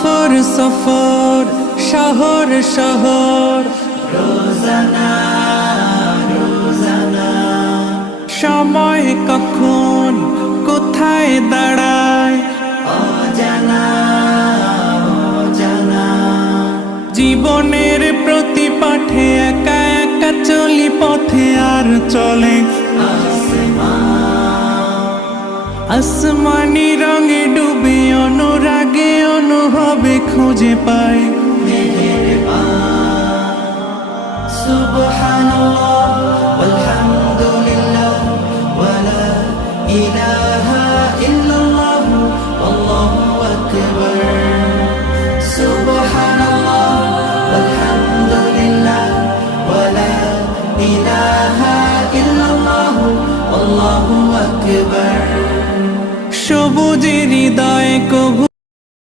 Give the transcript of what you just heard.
সফর সফর শহর শহর রোজানা রোজানা সময় কখন কোথায় দাঁড়ায় অজানা অজানা জীবনের প্রতি পাঠে একা একা চলি পথে আর চলে আসমানি রঙে ডুবে অনুরাগে অনুভবে খুঁজে পাই সুবহানাল্লাহ ওয়ালহামদুলিল্লাহ ওয়ালা ইলাহা ইল্লাল্লাহ আল্লাহু আকবার সুবহানাল্লাহ ওয়ালহামদুলিল্লাহ ওয়ালা ইলাহা ইল্লাল্লাহ আল্লাহু আকবার সবুজ হৃদয় কবু